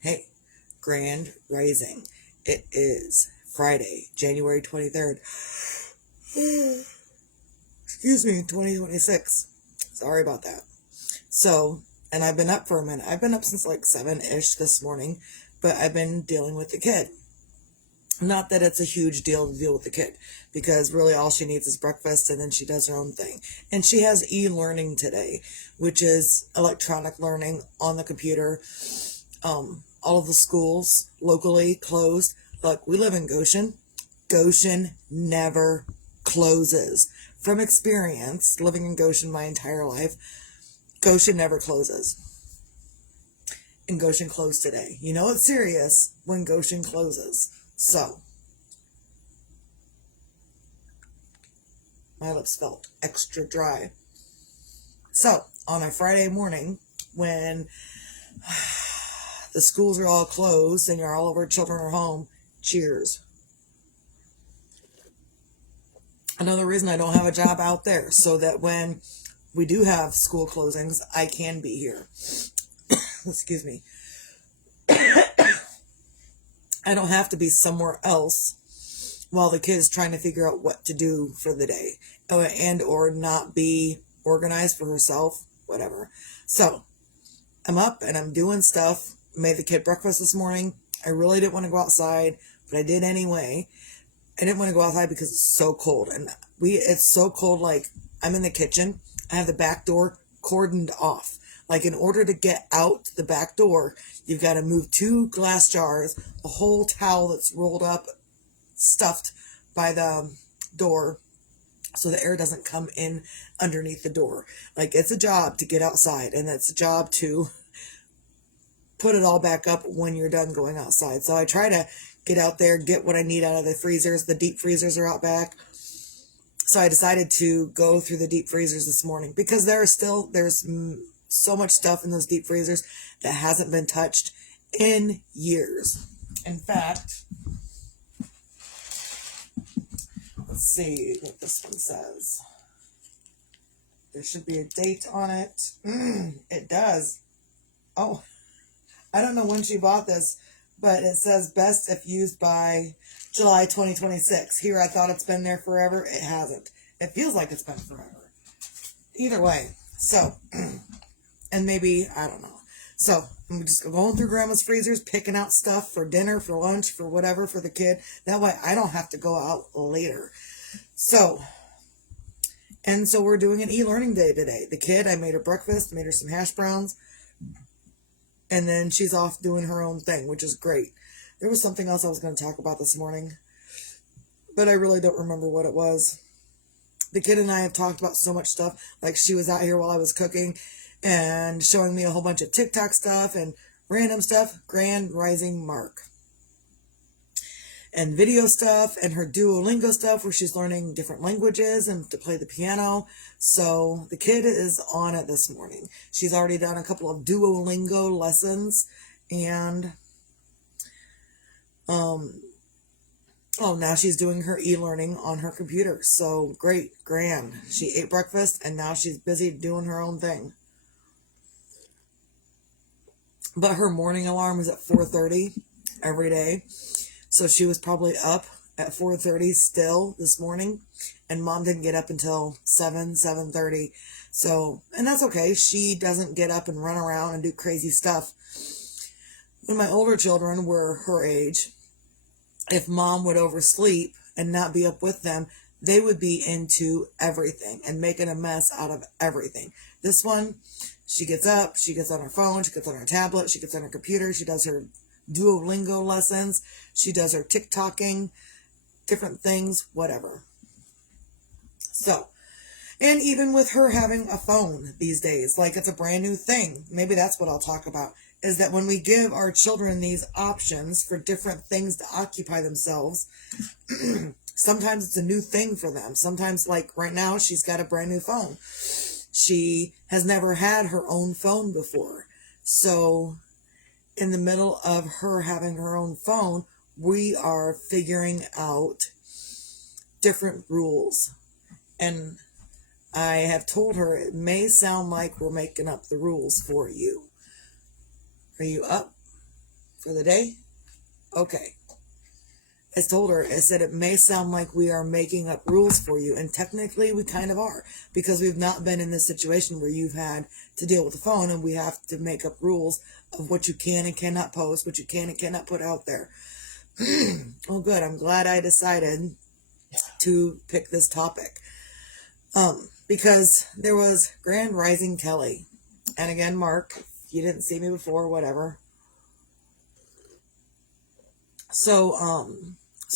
Hey, Grand Rising. It is Friday, January 23rd. Excuse me, 2026. Sorry about that. So, and I've been up for a minute. I've been up since like 7-ish this morning, but I've been dealing with the kid. Not that it's a huge deal to deal with the kid, because really all she needs is breakfast and then she does her own thing. And she has e-learning today, which is electronic learning on the computer. All of the schools locally closed. Look, we live in Goshen. Goshen never closes. From experience, living in Goshen my entire life, Goshen never closes. And Goshen closed today. You know it's serious when Goshen closes. So, my lips felt extra dry. So, on a Friday morning, when the schools are all closed and all of our children are home, cheers. Another reason I don't have a job out there, so that when we do have school closings, I can be here. Excuse me. I don't have to be somewhere else while the kid's trying to figure out what to do for the day and or not be organized for herself, whatever. So I'm up and I'm doing stuff. Made the kid breakfast this morning. I really didn't want to go outside, but I did anyway. I didn't want to go outside because it's so cold, and it's so cold. Like, I'm in the kitchen, I have the back door cordoned off. Like, in order to get out the back door, you've got to move 2 glass jars, a whole towel that's rolled up, stuffed by the door, so the air doesn't come in underneath the door. Like, it's a job to get outside, and it's a job to put it all back up when you're done going outside. So I try to get out there, get what I need out of the freezers. The deep freezers are out back. So I decided to go through the deep freezers this morning because there's so much stuff in those deep freezers that hasn't been touched in years. In fact, let's see what this one says. There should be a date on it. It does. Oh, I don't know when she bought this, but it says best if used by July 2026. Here, I thought it's been there forever. It hasn't. It feels like it's been forever. Either way. So, and maybe, I don't know. So, I'm just going through Grandma's freezers, picking out stuff for dinner, for lunch, for whatever, for the kid. That way, I don't have to go out later. So, and so we're doing an e-learning day today. The kid, I made her breakfast, made her some hash browns, and then she's off doing her own thing, which is great. There was something else I was going to talk about this morning, but I really don't remember what it was. The kid and I have talked about so much stuff. Like, she was out here while I was cooking and showing me a whole bunch of TikTok stuff and random stuff. Grand Rising Mark. And video stuff and her Duolingo stuff where she's learning different languages and to play the piano. So the kid is on it this morning. She's already done a couple of Duolingo lessons, and now she's doing her e-learning on her computer. So great, grand. She ate breakfast and now she's busy doing her own thing. But her morning alarm is at 4:30 every day. So she was probably up at 4:30 still this morning, and Mom didn't get up until 7:30. So, and that's okay. She doesn't get up and run around and do crazy stuff. When my older children were her age, if Mom would oversleep and not be up with them, they would be into everything and making a mess out of everything. This one, she gets up, she gets on her phone, she gets on her tablet, she gets on her computer, she does her Duolingo lessons, she does her TikToking, different things, whatever. So, and even with her having a phone these days, like, it's a brand new thing. Maybe that's what I'll talk about, is that when we give our children these options for different things to occupy themselves, sometimes it's a new thing for them. Sometimes, like right now, she's got a brand new phone. She has never had her own phone before. So in the middle of her having her own phone, we are figuring out different rules. And I have told her it may sound like we're making up the rules for you. Are you up? for the day? Okay. I told her, I said, it may sound like we are making up rules for you, and technically we kind of are, because we've not been in this situation where you've had to deal with the phone and we have to make up rules of what you can and cannot post, what you can and cannot put out there. Oh, good. I'm glad I decided to pick this topic. Because there was Grand Rising Kelly. And again, Mark, if you didn't see me before, whatever. So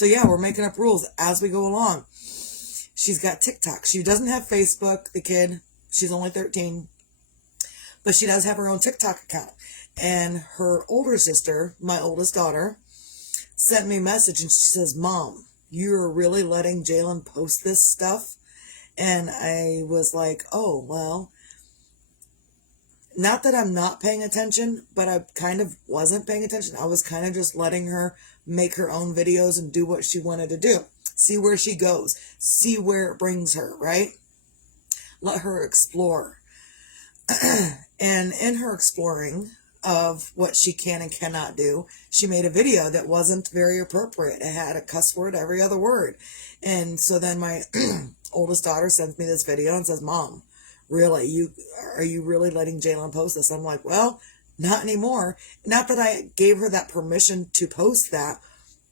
yeah, we're making up rules as we go along. She's got TikTok. She doesn't have Facebook, the kid. She's only 13. But she does have her own TikTok account. And her older sister, my oldest daughter, sent me a message and she says, Mom, you're really letting Jalen post this stuff? And I was like, oh, well, not that I'm not paying attention, but I kind of wasn't paying attention. I was kind of just letting her make her own videos and do what she wanted to do. See where she goes. See where it brings her, right? Let her explore. And in her exploring of what she can and cannot do, she made a video that wasn't very appropriate. It had a cuss word every other word. And so then my oldest daughter sends me this video and says, Mom, really, are you really letting Jalen post this? I'm like, well, not anymore. Not that I gave her that permission to post that,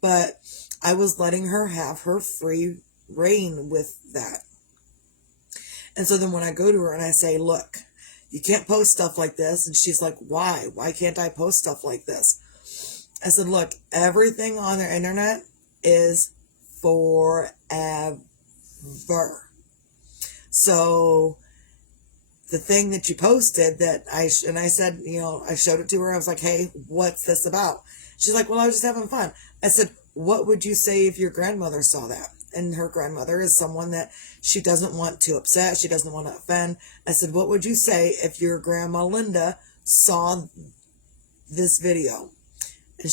but I was letting her have her free reign with that. And so then when I go to her and I say, look, you can't post stuff like this. And she's like, why? Why can't I post stuff like this? I said, look, everything on the internet is forever. So the thing that you posted that I said, I showed it to her. I was like, hey, what's this about? She's like, well, I was just having fun. I said, what would you say if your grandmother saw that? And her grandmother is someone that she doesn't want to upset. She doesn't want to offend. I said, what would you say if your grandma Linda saw this video? And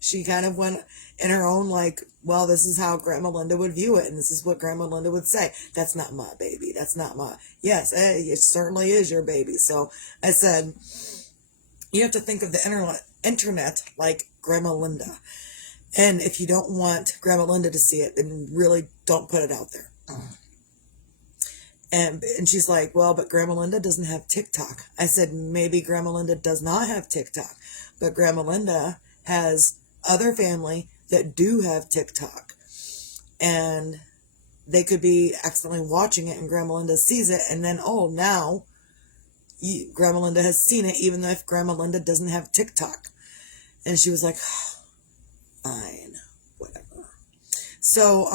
she kind of went in her own like, well, this is how Grandma Linda would view it. And this is what Grandma Linda would say. That's not my baby. That's not my, yes, it certainly is your baby. So I said, you have to think of the internet like Grandma Linda. And if you don't want Grandma Linda to see it, then really don't put it out there. And she's like, well, but Grandma Linda doesn't have TikTok. I said, maybe Grandma Linda does not have TikTok, but Grandma Linda has other family that do have TikTok. And they could be accidentally watching it and Grandma Linda sees it. And then, oh, now Grandma Linda has seen it, even if Grandma Linda doesn't have TikTok. And she was like, fine, whatever. So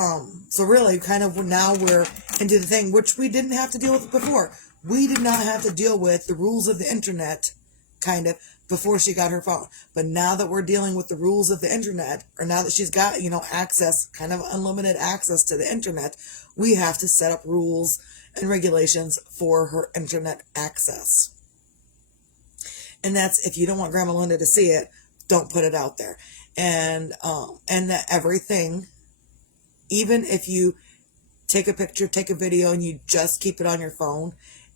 really kind of now we're into the thing, which we didn't have to deal with before. We did not have to deal with the rules of the internet kind of before she got her phone. But now that we're dealing with the rules of the internet, or now that she's got, access, kind of unlimited access to the internet, we have to set up rules and regulations for her internet access. And that's, if you don't want Grandma Linda to see it, don't put it out there. And that everything, even if you take a picture, take a video, and you just keep it on your phone,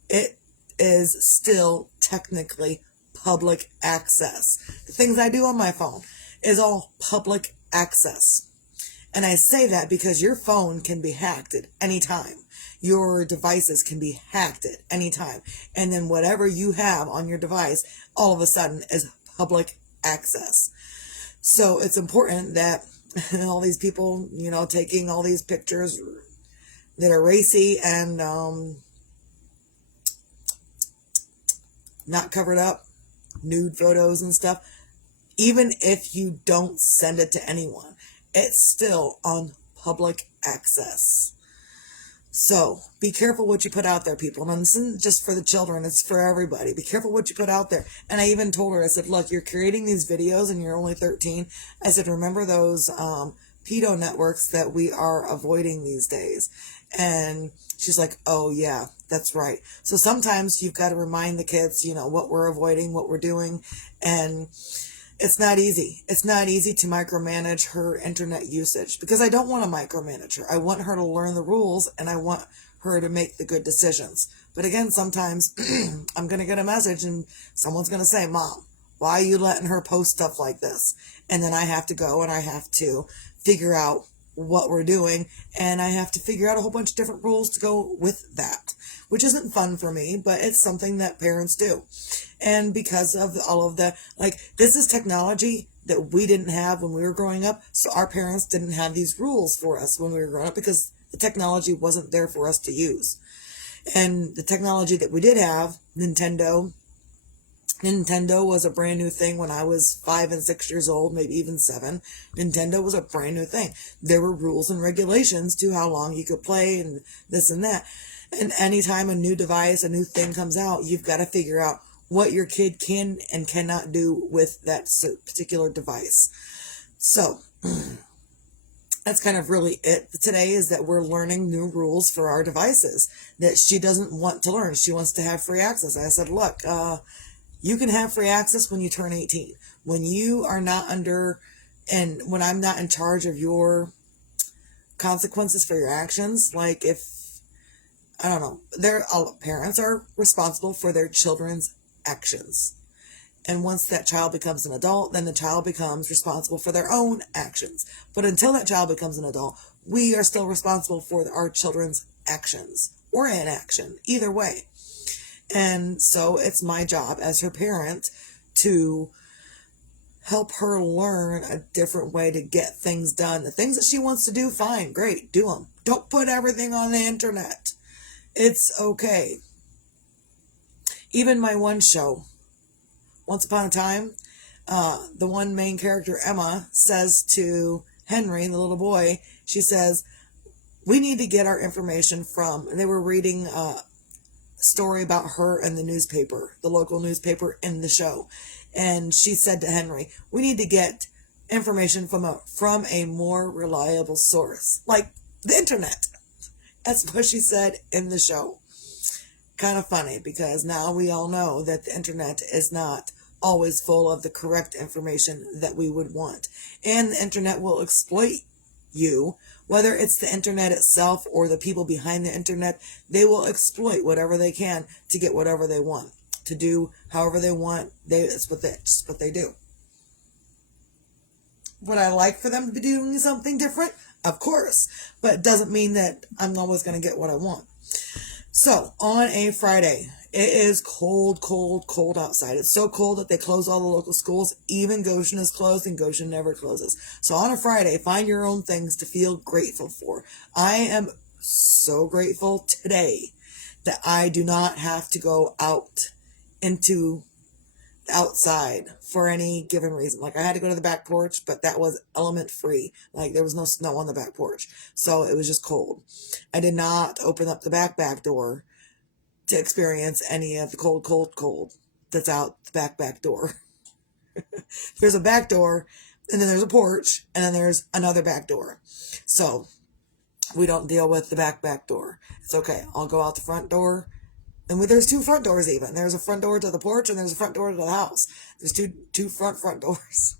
it is still technically public access. The things I do on my phone is all public access. And I say that because your phone can be hacked at any time. Your devices can be hacked at any time. And then whatever you have on your device, all of a sudden is public access. So it's important that all these people, taking all these pictures that are racy and not covered up, nude photos and stuff, even if you don't send it to anyone, it's still on public access. So be careful what you put out there, people. And this isn't just for the children, it's for everybody. Be careful what you put out there. And I even told her, I said, look, you're creating these videos and you're only 13. I said, remember those pedo networks that we are avoiding these days? And she's like, oh yeah, that's right. So sometimes you've got to remind the kids, what we're avoiding, what we're doing. And it's not easy. It's not easy to micromanage her internet usage because I don't want to micromanage her. I want her to learn the rules and I want her to make the good decisions. But again, sometimes I'm going to get a message and someone's going to say, Mom, Why are you letting her post stuff like this? And then I have to go and I have to figure out what we're doing, and I have to figure out a whole bunch of different rules to go with that, which isn't fun for me, but it's something that parents do. And because of all of the, like, this is technology that we didn't have when we were growing up, so our parents didn't have these rules for us when we were growing up because the technology wasn't there for us to use. And the technology that we did have, Nintendo was a brand new thing when I was 5 and 6 years old, maybe even 7. Nintendo was a brand new thing. There were rules and regulations to how long you could play and this and that. And anytime a new device, a new thing comes out, you've got to figure out what your kid can and cannot do with that particular device. So that's kind of really it today, is that we're learning new rules for our devices that she doesn't want to learn. She wants to have free access. I said, look, you can have free access when you turn 18. When you are not under, and when I'm not in charge of your consequences for your actions, like if, I don't know, all parents are responsible for their children's actions. And once that child becomes an adult, then the child becomes responsible for their own actions. But until that child becomes an adult, we are still responsible for our children's actions or inaction, either way. And so it's my job as her parent to help her learn a different way to get things done. The things that she wants to do, fine, great, do them. Don't put everything on the internet. It's okay. Even my one show, Once Upon a Time, the one main character, Emma, says to Henry, the little boy, she says, we need to get our information from, and they were reading story about her in the newspaper, the local newspaper in the show. And she said to Henry, we need to get information from a more reliable source, like the internet. That's what she said in the show. Kind of funny, because now we all know that the internet is not always full of the correct information that we would want. And the internet will exploit you. Whether it's the internet itself or the people behind the internet, they will exploit whatever they can to get whatever they want, to do however they want. That's what they do. Would I like for them to be doing something different? Of course. But it doesn't mean that I'm always going to get what I want. So, on a Friday, it is cold, cold, cold outside. It's so cold that they close all the local schools. Even Goshen is closed, and Goshen never closes. So, on a Friday, find your own things to feel grateful for. I am so grateful today that I do not have to go out into outside for any given reason. Like, I had to go to the back porch, but that was element free. Like, there was no snow on the back porch, so it was just cold. I did not open up the back door to experience any of the cold that's out the back door. There's a back door, and then there's a porch, and then there's another back door. So we don't deal with the back door. It's okay. I'll go out the front door. And there's 2 front doors even. There's a front door to the porch and there's a front door to the house. There's two front doors.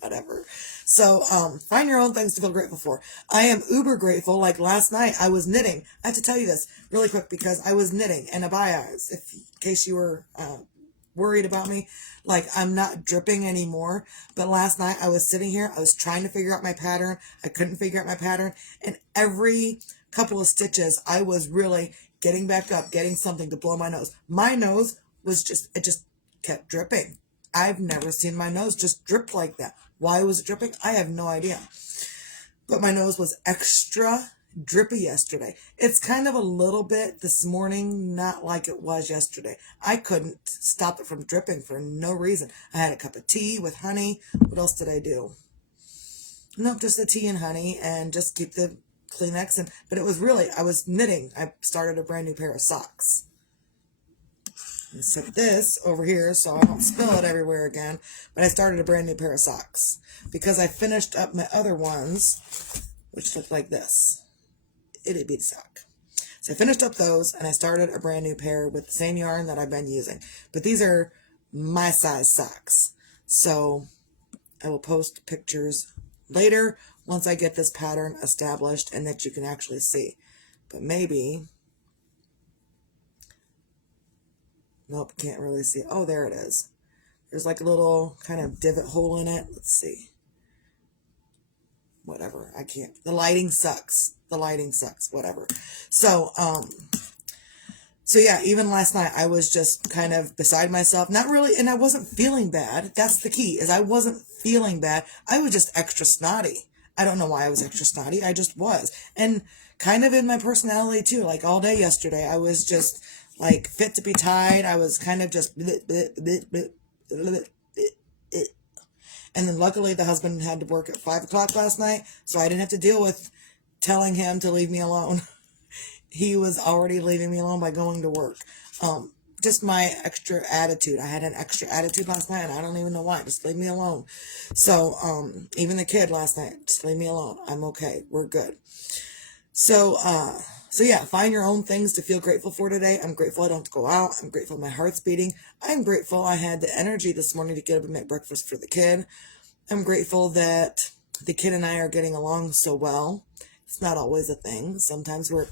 Whatever. So, find your own things to feel grateful for. I am uber grateful. Like last night, I was knitting. I have to tell you this really quick because I was knitting and abayas, in case you were worried about me. Like, I'm not dripping anymore. But last night, I was sitting here. I was trying to figure out my pattern. I couldn't figure out my pattern. And every couple of stitches, I was really getting back up, getting something to blow my nose. My nose was it just kept dripping. I've never seen my nose just drip like that. Why was it dripping? I have no idea. But my nose was extra drippy yesterday. It's kind of a little bit this morning, not like it was yesterday. I couldn't stop it from dripping for no reason. I had a cup of tea with honey. What else did I do? Nope, just the tea and honey and just keep the Kleenex. But it was really, I was knitting. I started a brand new pair of socks. And set this over here so I don't spill it everywhere again. But I started a brand new pair of socks because I finished up my other ones, which look like this. Itty bitty sock. So I finished up those and I started a brand new pair with the same yarn that I've been using. But these are my size socks. So I will post pictures later once I get this pattern established and that you can actually see. But maybe, nope, can't really see. Oh, there it is. There's like a little kind of divot hole in it. Let's see. Whatever. I can't. The lighting sucks. Whatever. So yeah, even last night I was just kind of beside myself. Not really, and I wasn't feeling bad. That's the key, is I wasn't feeling bad. I was just extra snotty. I don't know why I was extra snotty. I just was. And kind of in my personality too. Like all day yesterday, I was just like fit to be tied. I was kind of just and then luckily the husband had to work at 5 o'clock last night, so I didn't have to deal with telling him to leave me alone. He was already leaving me alone by going to work. Just my extra attitude. I had an extra attitude last night, and I don't even know why. Just leave me alone. So, even the kid last night, just leave me alone. I'm okay. We're good. So yeah, find your own things to feel grateful for today. I'm grateful I don't have to go out. I'm grateful my heart's beating. I'm grateful I had the energy this morning to get up and make breakfast for the kid. I'm grateful that the kid and I are getting along so well. It's not always a thing. Sometimes we're...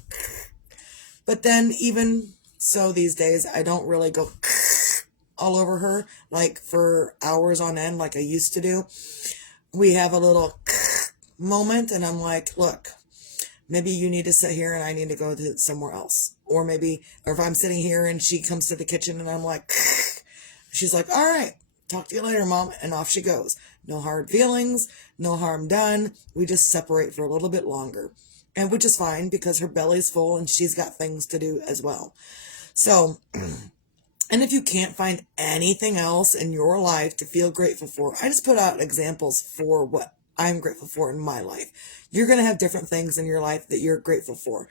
But then even so these days, I don't really go all over her like for hours on end like I used to do. We have a little moment and I'm like, look, maybe you need to sit here and I need to go to somewhere else. Or if I'm sitting here and she comes to the kitchen and I'm like, she's like, all right, talk to you later, Mom. And off she goes. No hard feelings, no harm done. We just separate for a little bit longer. And which is fine because her belly's full and she's got things to do as well. So, and if you can't find anything else in your life to feel grateful for, I just put out examples for what I'm grateful for in my life. You're going to have different things in your life that you're grateful for.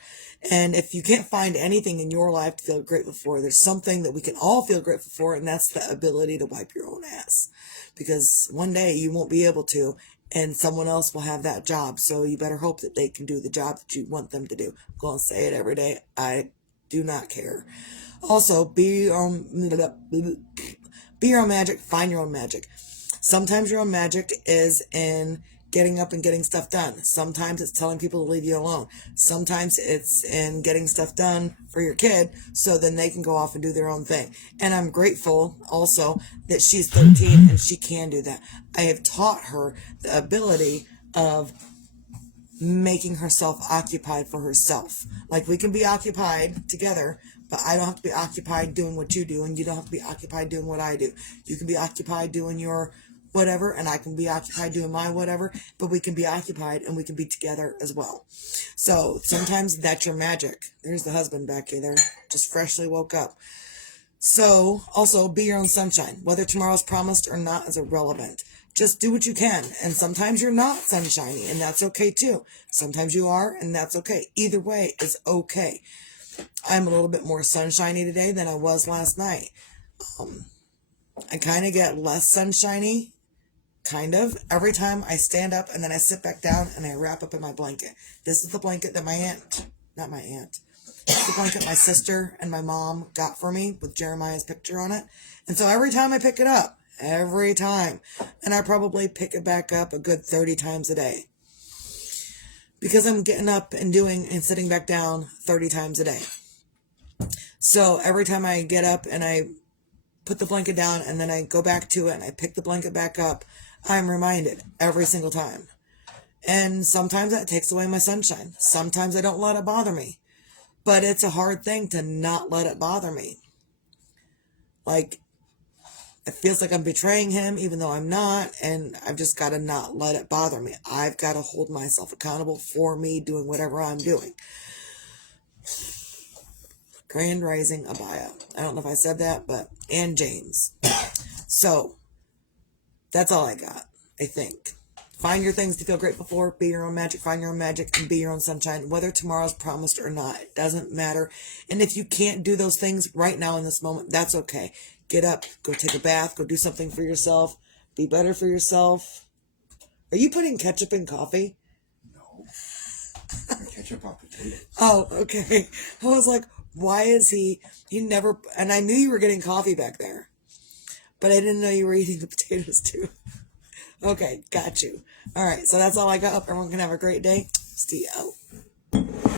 And if you can't find anything in your life to feel grateful for, there's something that we can all feel grateful for, and that's the ability to wipe your own ass. Because one day you won't be able to, and someone else will have that job. So you better hope that they can do the job that you want them to do. I'm going to say it every day. I do not care. Also, be your own magic. Find your own magic. Sometimes your own magic is in getting up and getting stuff done. Sometimes it's telling people to leave you alone. Sometimes it's in getting stuff done for your kid so then they can go off and do their own thing. And I'm grateful also that she's 13 and she can do that. I have taught her the ability of making herself occupied for herself. Like, we can be occupied together, but I don't have to be occupied doing what you do, and you don't have to be occupied doing what I do. You can be occupied doing your whatever, and I can be occupied doing my whatever, but we can be occupied and we can be together as well. So sometimes that's your magic. There's the husband back there, just freshly woke up. So also be your own sunshine. Whether tomorrow's promised or not is irrelevant. Just do what you can. And sometimes you're not sunshiny, and that's okay too. Sometimes you are, and that's okay. Either way is okay. I'm a little bit more sunshiny today than I was last night. I kind of get less sunshiny, every time I stand up and then I sit back down and I wrap up in my blanket. This is the blanket that it's the blanket my sister and my mom got for me with Jeremiah's picture on it. And so every time I pick it up, and I probably pick it back up a good 30 times a day. Because I'm getting up and doing and sitting back down 30 times a day. So every time I get up and I put the blanket down and then I go back to it and I pick the blanket back up, I'm reminded every single time. And sometimes that takes away my sunshine. Sometimes I don't let it bother me. But it's a hard thing to not let it bother me. Like, it feels like I'm betraying him even though I'm not, and I've just got to not let it bother me. I've got to hold myself accountable for me doing whatever I'm doing. Grand Rising Abaya. I don't know if I said that, and James. So, that's all I got, I think. Find your things to feel grateful for. Be your own magic. Find your own magic and be your own sunshine. Whether tomorrow's promised or not, it doesn't matter. And if you can't do those things right now in this moment, that's okay. Get up, go take a bath, go do something for yourself. Be better for yourself. Are you putting ketchup in coffee? No. Ketchup on potatoes. Oh, okay. I was like, why is he never, and I knew you were getting coffee back there, but I didn't know you were eating the potatoes too. Okay, got you. All right, so that's all I got. Everyone can have a great day. See you out.